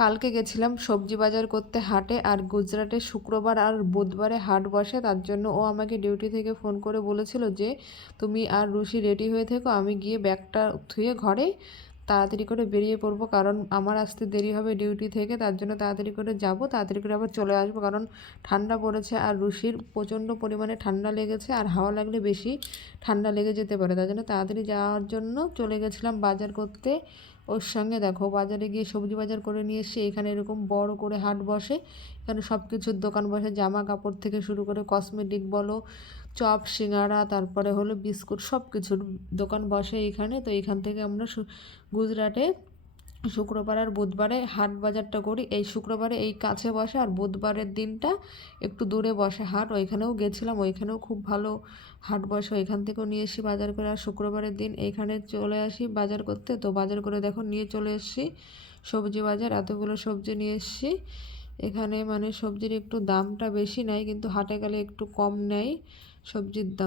কালকে গেছিলাম সবজি বাজার করতে হাটে, আর গুজরাটে শুক্রবার আর বুধবারে হাট বসে। তার জন্য ও আমাকে ডিউটি থেকে ফোন করে বলেছিল যে তুমি আর রুশি রেডি হয়ে থেকো, আমি গিয়ে ব্যাগটা থুয়ে ঘরে তাড়াতাড়ি করে বেরিয়ে পড়বো, কারণ আমার আসতে দেরি হবে ডিউটি থেকে। তার জন্য তাড়াতাড়ি করে যাব, তাড়াতাড়ি করে আবার চলে আসবো, কারণ ঠান্ডা পড়েছে আর রুশির প্রচণ্ড পরিমাণে ঠান্ডা লেগেছে, আর হাওয়া লাগলে বেশি ঠান্ডা লেগে যেতে পারে। তার জন্য তাড়াতাড়ি যাওয়ার জন্য চলে গেছিলাম বাজার করতে ওর সঙ্গে। দেখো বাজারে গিয়ে সবজি বাজার করে নিয়ে এসে এখানে এরকম বড় করে হাট বসে। এখানে সব কিছুর দোকান বসে, জামা কাপড় থেকে শুরু করে কসমেটিক বলো, চপ সিঙ্গাড়া, তারপরে হলো বিস্কুট, সব কিছুর দোকান বসে এখানে। তো এখান থেকে আমরা গুজরাটে শুক্রবার আর বুধবারে হাট বাজারটা করি। এই শুক্রবারে এই কাছে বসে, আর বুধবারের দিনটা একটু দূরে বসে হাট, ওইখানেও গেছিলাম, ওইখানেও খুব ভালো হাট বসে, ওইখান থেকেও নিয়ে এসি বাজার করে। আর শুক্রবারের দিন এইখানে চলে আসি বাজার করতে। তো বাজার করে দেখো নিয়ে চলে এসেছি সবজি বাজার, এতগুলো সবজি নিয়ে এসেছি এখানে। মানে সবজির একটু দামটা বেশি নেয়, কিন্তু হাটে গেলে একটু কম নেয় সবজির দাম।